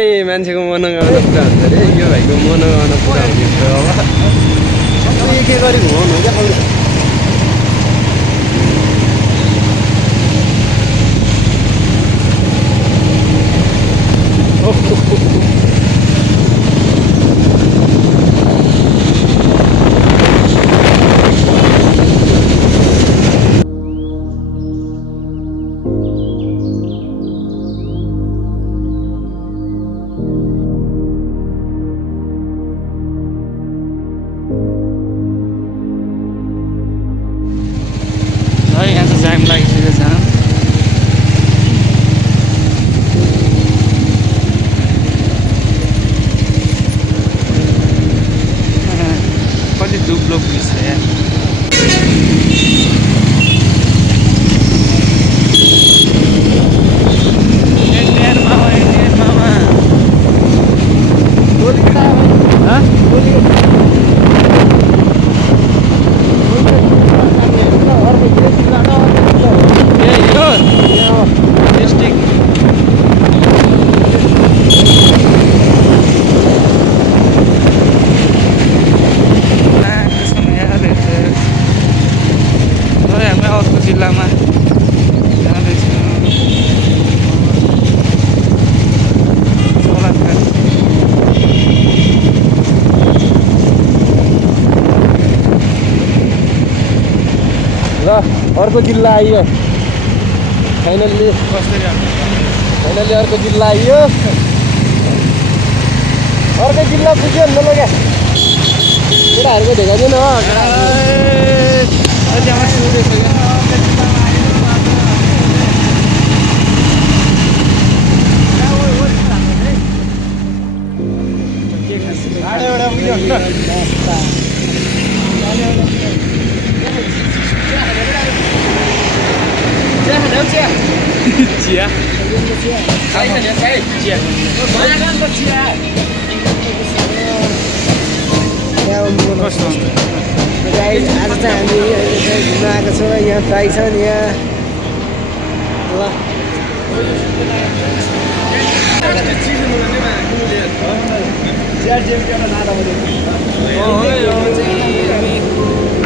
चाहिँ मान्छेको मनोकामना पुरा हुन्छ अरे यो भाइको मनोकामना पुरा हुने अब के गरी घुमाउनु क्या जाम लागिसकेको छ कति दुब्लो पुलिस छ यहाँ जिल्लामा जाँदैछु ल अर्को जिल्ला आइयो फाइनल्ली अर्को जिल्ला आइयो अर्को जिल्ला पुग्यो नि त ल क्या केटाहरूको देखाइदिनु हो चिया आज चाहिँ हामी घुम्न आएको छौँ यहाँ ट्राई छ नि यहाँ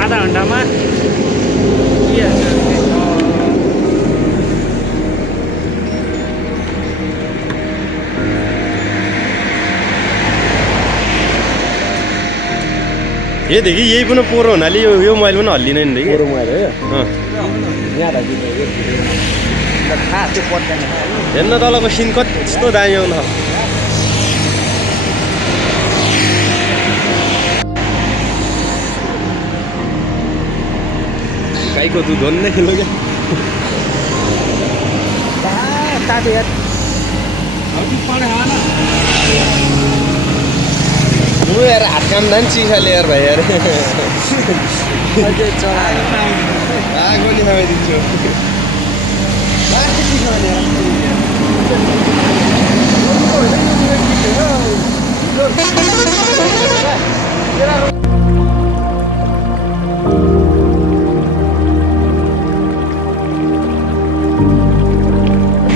आधा घन्टामा ये देखि यही पनि पोरो हुनाले यो मोबाइल पनि हल्लिँदैन नि पोरो मोबाइल हो हेर्न तलको सिन कस्तो दामी आउनु गाईको दुध हो नि खेल्नु क्या तातो यार वो यार हात काम नि चिसाले यार भाइ यार आगो नि खाइदिन्छु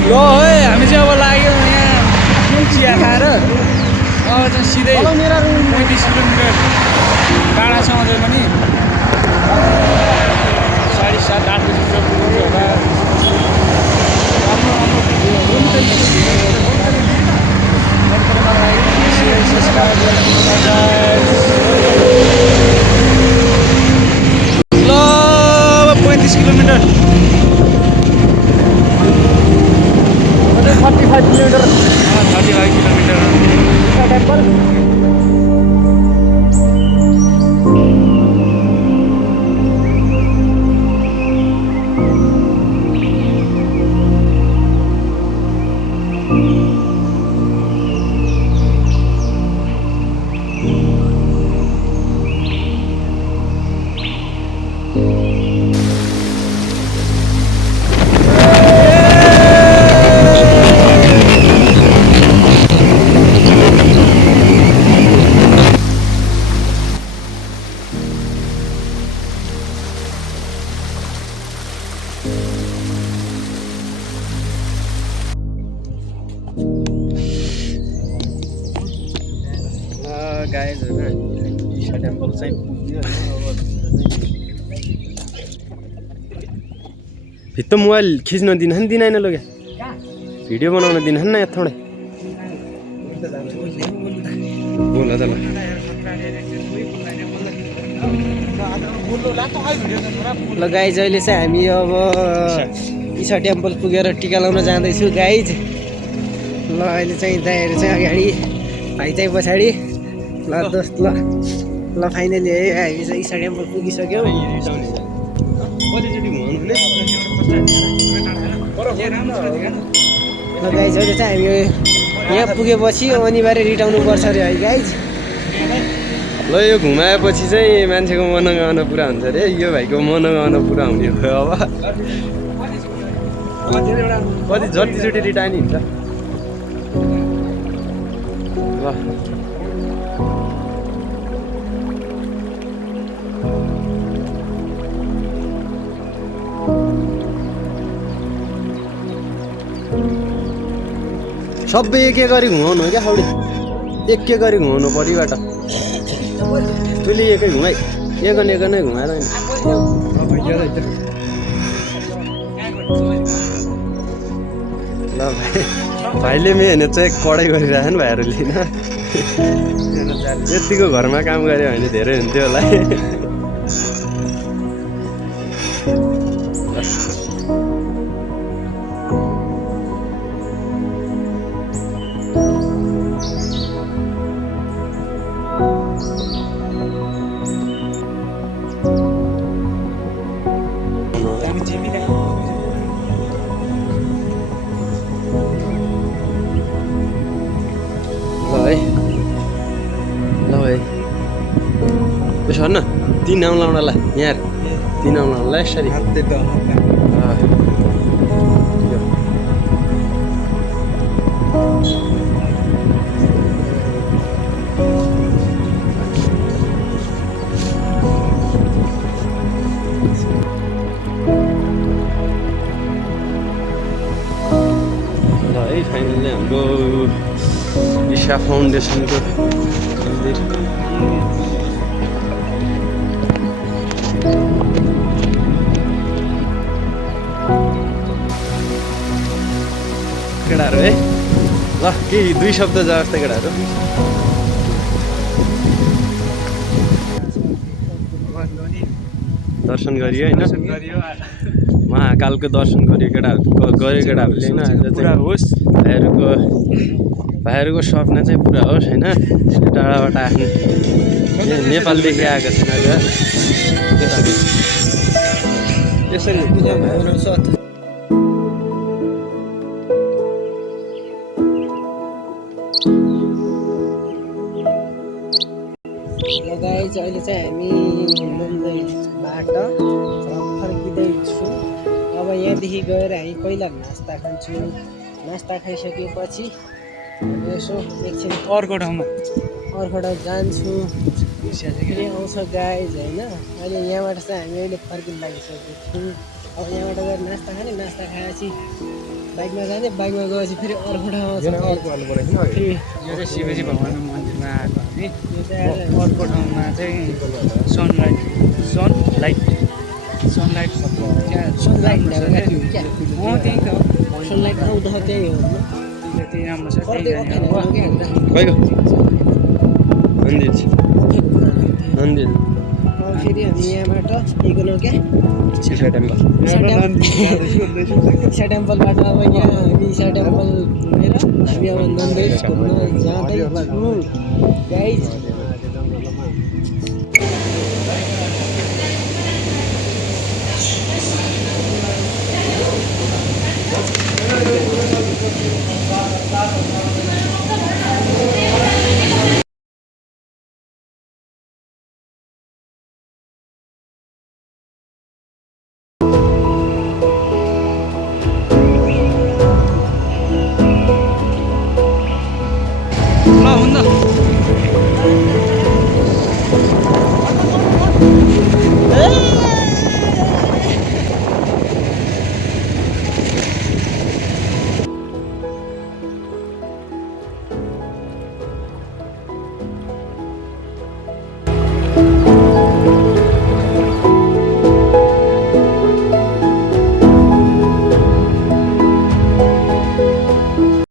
ल है हामी चाहिँ अब लाग्यौँ यहाँ चिया खाएर अब चाहिँ सिधै 35 किलोमिटर टाढा छ अझै पनि 7:30-8 बजीतिर पुग्छु होला ल 35 किलोमिटर 35 किलोमिटर 35 किलोमिटर गाइज होइन ईशा टेम्पल चाहिँ पुग्यो भित्त मोबाइल खिच्न दिनुहुन् दिनाइन लोग्या भिडियो बनाउन दिनुहुन् न यथोडे बोल त ल ल गाइज अहिले चाहिँ हामी अब ईशा टेम्पल पुगेर टिका लाउन जाँदैछु गाइज ल अहिले चाहिँ दाइहरू चाहिँ अगाडि भाइ चाहिँ पछाडि ल दोस्त ल ल फाइनली है हामी चाहिँ ईशा टेम्पल पुगिसक्यौँ ल गाइज अहिले चाहिँ हामी यहाँ पुगेपछि अनिवार्य रिटाउनु पर्छ अरे है गाइज ल यो घुमाएपछि चाहिँ मान्छेको मनोकामना पुरा हुन्छ अरे यो भाइको मनोकामना पुरा हुने भयो अब कति जतिचोटि रिटायर हुन्छ ल सबै एक एक गरी घुमाउनु हो क्या हाउडे एक एक गरी घुमाउनु परिबाट तैँले एकै घुमाइ एक नै घुमाएर ल भाइ भाइले मेहनत चाहिँ कडाइ गरिरहेको नि भाइहरूले होइन यतिको घरमा काम गऱ्यो भने धेरै हुन्थ्यो होला ल भाइ त्यसो न 3 आउँ लाउनलाई यहाँ 3 आउँ लाउनलाई यसरी ल है फाइनली हाम्रो ईशा फाउन्डेसनको मन्दिर केटाहरू है ल केही 2 शब्द जस्तो केटाहरू दर्शन गरियो होइन महाकालको दर्शन गरियो केटाहरू गऱ्यो केटाहरूले होइन आज चाहिँ होस् भाइहरूको सपना चाहिँ पुरा होस् होइन टाढाबाट आफ्नो नेपालदेखि आएको छैन यसरी गाइज अहिले चाहिँ हामी मन्दिरबाट फर्किँदैछु अब यहाँदेखि गएर हामी पहिला नास्ता खान्छौँ नास्ता खाइसकेपछि यसो एकछिन अर्को ठाउँमा जान्छु फेरि आउँछ गाइज होइन अहिले यहाँबाट चाहिँ हामी अहिले फर्किन लागिसकेको छौँ अब यहाँबाट गएर नास्ता खाने नास्ता खाएपछि बाइकमा जाने बाइकमा गएपछि फेरि अर्को ठाउँमा फेरि यो चाहिँ शिवजी भगवान्को मन्दिरमा आएको हामी अर्को ठाउँमा चाहिँ सनलाइट त्यहाँ सनलाइट त्यही त सनलाइट आउँदा त्यही हो त्यही राम्रो छ कहिलेको मन्दिर फेरि हामी यहाँबाट के गर्नु क्या ईशा टेम्पल ईशा टेम्पलबाट अब यहाँ हामी ईशा टेम्पल घुमेर हामी अब नन्देज घुम्न जाँदैछौँ गाइज ल हुन्छ